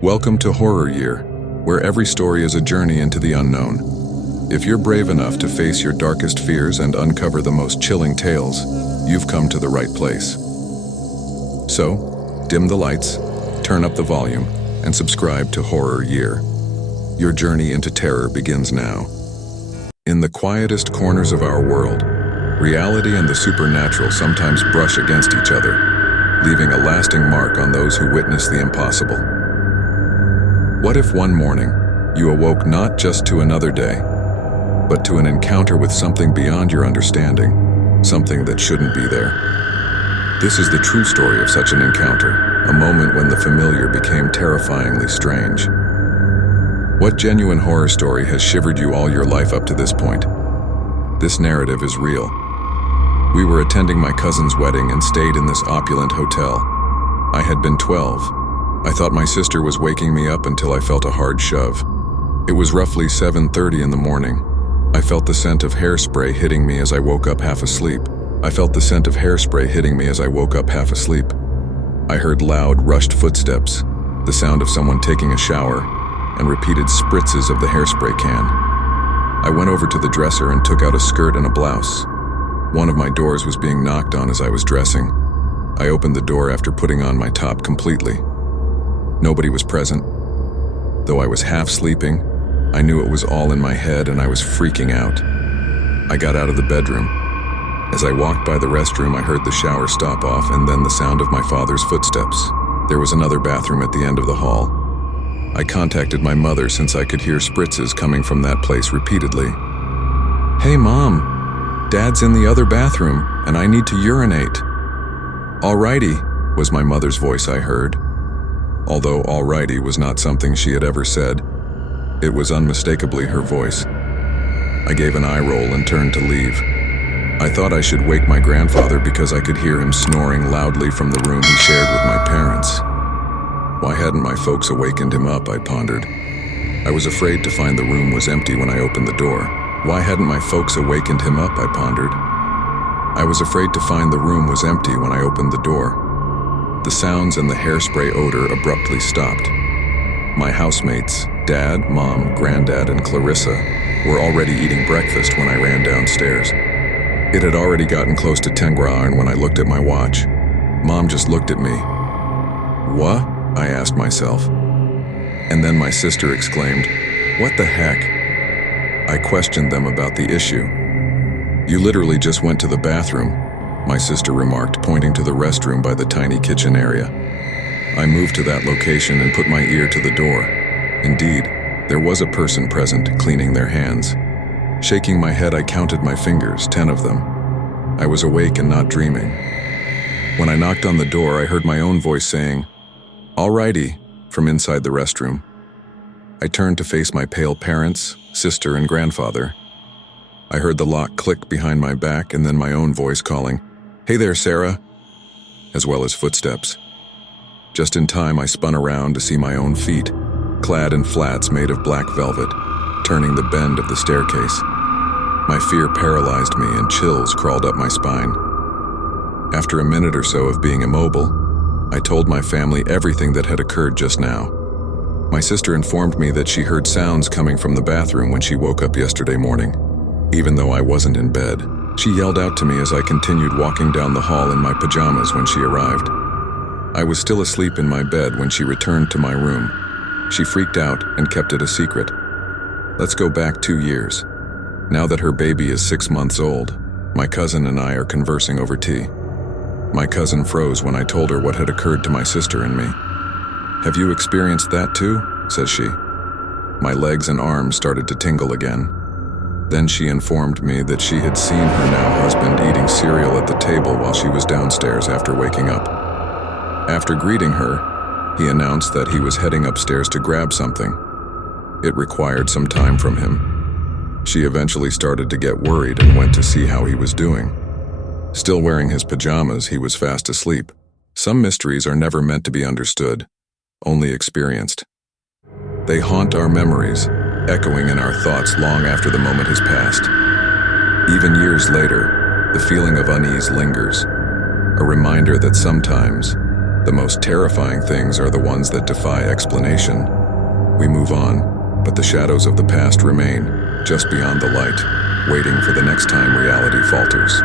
Welcome to Horror Year, where every story is a journey into the unknown. If you're brave enough to face your darkest fears and uncover the most chilling tales, you've come to the right place. So, dim the lights, turn up the volume, and subscribe to Horror Year. Your journey into terror begins now. In the quietest corners of our world, reality and the supernatural sometimes brush against each other, leaving a lasting mark on those who witness the impossible. What if one morning, you awoke not just to another day, but to an encounter with something beyond your understanding, something that shouldn't be there? This is the true story of such an encounter, a moment when the familiar became terrifyingly strange. What genuine horror story has shivered you all your life up to this point? This narrative is real. We were attending my cousin's wedding and stayed in this opulent hotel. I had been 12. I thought my sister was waking me up until I felt a hard shove. It was roughly 7:30 in the morning. I felt the scent of hairspray hitting me as I woke up half asleep. I heard loud, rushed footsteps, the sound of someone taking a shower, and repeated spritzes of the hairspray can. I went over to the dresser and took out a skirt and a blouse. One of my doors was being knocked on as I was dressing. I opened the door after putting on my top completely. Nobody was present. Though I was half sleeping, I knew it was all in my head and I was freaking out. I got out of the bedroom. As I walked by the restroom, I heard the shower stop off and then the sound of my father's footsteps. There was another bathroom at the end of the hall. I contacted my mother since I could hear spritzes coming from that place repeatedly. "Hey Mom, Dad's in the other bathroom and I need to urinate." "Alrighty," was my mother's voice I heard. Although alrighty was not something she had ever said, it was unmistakably her voice. I gave an eye roll and turned to leave. I thought I should wake my grandfather because I could hear him snoring loudly from the room he shared with my parents. Why hadn't my folks awakened him up, I pondered. I was afraid to find the room was empty when I opened the door. Why hadn't my folks awakened him up, I pondered. I was afraid to find the room was empty when I opened the door. The sounds and the hairspray odor abruptly stopped. My housemates, Dad, Mom, Granddad, and Clarissa, were already eating breakfast when I ran downstairs. It had already gotten close to 10 when I looked at my watch. Mom just looked at me. "What?" I asked myself. And then my sister exclaimed, "What the heck?" I questioned them about the issue. "You literally just went to the bathroom," my sister remarked, pointing to the restroom by the tiny kitchen area. I moved to that location and put my ear to the door. Indeed, there was a person present, cleaning their hands. Shaking my head, I counted my fingers, 10 of them. I was awake and not dreaming. When I knocked on the door, I heard my own voice saying, "Alrighty," from inside the restroom. I turned to face my pale parents, sister, and grandfather. I heard the lock click behind my back and then my own voice calling, "Hey there, Sarah," as well as footsteps. Just in time, I spun around to see my own feet, clad in flats made of black velvet, turning the bend of the staircase. My fear paralyzed me and chills crawled up my spine. After a minute or so of being immobile, I told my family everything that had occurred just now. My sister informed me that she heard sounds coming from the bathroom when she woke up yesterday morning. Even though I wasn't in bed, she yelled out to me as I continued walking down the hall in my pajamas when she arrived. I was still asleep in my bed when she returned to my room. She freaked out and kept it a secret. Let's go back 2 years. Now that her baby is 6 months old, my cousin and I are conversing over tea. My cousin froze when I told her what had occurred to my sister and me. "Have you experienced that too?" says she. My legs and arms started to tingle again. Then she informed me that she had seen her now husband eating cereal at the table while she was downstairs after waking up. After greeting her, he announced that he was heading upstairs to grab something. It required some time from him. She eventually started to get worried and went to see how he was doing. Still wearing his pajamas, he was fast asleep. Some mysteries are never meant to be understood, only experienced. They haunt our memories, echoing in our thoughts long after the moment has passed. Even years later, the feeling of unease lingers, a reminder that sometimes The most terrifying things are the ones that defy explanation. We move on, but the shadows of the past remain, just beyond the light, waiting for the next time reality falters.